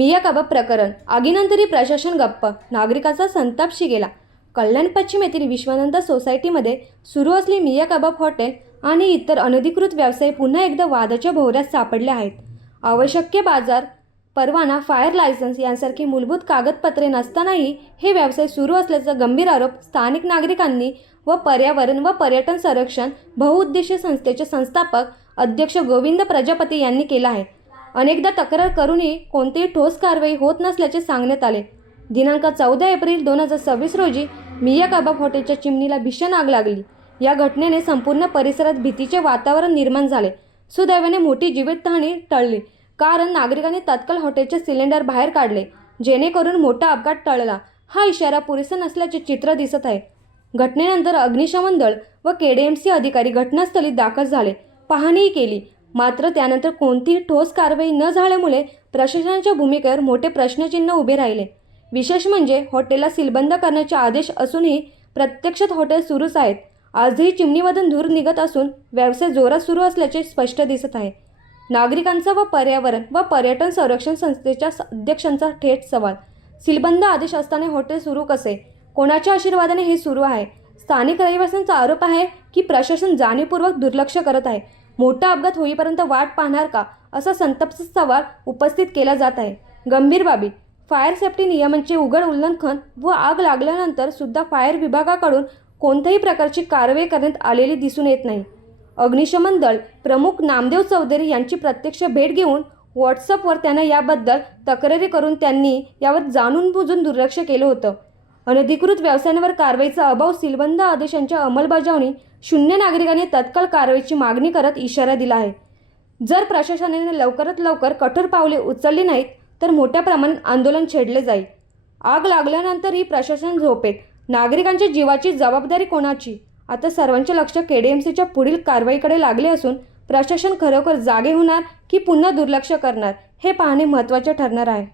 मिया कबाब प्रकरण आगीनंतरही प्रशासन गप्प, नागरिकांचा संताप शिगेला. कल्याण पश्चिम येथील विश्वानंद सोसायटीमध्ये सुरू असलेली मिया कबाब हॉटेल आणि इतर अनधिकृत व्यवसाय पुन्हा एकदा वादाच्या भोवऱ्यात सापडले आहेत. आवश्यक बाजार परवाना, फायर लायसन्स यांसारखी मूलभूत कागदपत्रे नसतानाही हे व्यवसाय सुरू असल्याचा गंभीर आरोप स्थानिक नागरिकांनी व पर्यावरण व पर्यटन संरक्षण बहुउद्देशीय संस्थेचे संस्थापक अध्यक्ष गोविंद प्रजापती यांनी केला आहे. अनेकदा तक्रार करूनही कोणतीही ठोस कारवाई होत नसल्याचे सांगण्यात आले. दिनांक 14 एप्रिल 2026 रोजी मिया कबाब हॉटेलच्या चिमणीला भीषण आग लागली. या घटनेने संपूर्ण परिसरात भीतीचे वातावरण निर्माण झाले. सुदैवाने मोठी जीवितहानी टळली, कारण नागरिकांनी तत्काळ हॉटेलचे सिलेंडर बाहेर काढले, जेणेकरून मोठा अपघात टळला. हा इशारा पुरेसा नसल्याचे चित्र दिसत आहे. घटनेनंतर अग्निशमन दल व KDMC अधिकारी घटनास्थळी दाखल झाले, पाहणीही केली. मात्र त्यानंतर कोणतीही ठोस कारवाई न झाल्यामुळे प्रशासनाच्या भूमिकेवर मोठे प्रश्नचिन्ह उभे राहिले. विशेष म्हणजे हॉटेलला सीलबंद करण्याचे आदेश असूनही प्रत्यक्षात हॉटेल सुरूच आहेत. आजही चिमणीमधून धूर निघत असून व्यवसाय जोरात सुरू असल्याचे स्पष्ट दिसत आहे. नागरिकांचा व पर्यावरण व पर्यटन संरक्षण संस्थेच्या अध्यक्षांचा थेट सवाल. सीलबंद आदेश असताना हॉटेल सुरू कसे? कोणाच्या आशीर्वादाने हे सुरू आहे? स्थानिक रहिवाशांचा आरोप आहे की प्रशासन जाणीवपूर्वक दुर्लक्ष करत आहे. मोठा अपघात होईपर्यंत वाट पाहणार का, असा संतप्त सवाल उपस्थित केला जात आहे. गंभीर बाबी. फायर सेफ्टी नियमांचे उघड उल्लंघन व आग लागल्यानंतर सुद्धा फायर विभागाकडून कोणत्याही प्रकारची कारवाई करण्यात आलेली दिसून येत नाही. अग्निशमन दल प्रमुख नामदेव चौधरी यांची प्रत्यक्ष भेट घेऊन व्हॉट्सअपवर त्यांना याबद्दल तक्रारी करून त्यांनी यावर जाणून बुजून दुर्लक्ष केलं होतं. अनधिकृत व्यवसायांवर कारवाईचा अभाव, सीलबंद आदेशांच्या अंमलबजावणी शून्य, नागरिकांनी तत्काळ कारवाईची मागणी करत इशारा दिला आहे. जर प्रशासनाने लवकरात लवकर कठोर पावले उचलली नाहीत तर मोठ्या प्रमाणात आंदोलन छेडले जाईल. आग लागल्यानंतरही प्रशासन झोपेत. नागरिकांच्या जीवाची जबाबदारी कोणाची? आता सर्वांचे लक्ष KDMCच्या पुढील कारवाईकडे लागले असून प्रशासन खरोखर जागे होणार की पुन्हा दुर्लक्ष करणार, हे पाहणे महत्त्वाचे ठरणार आहे.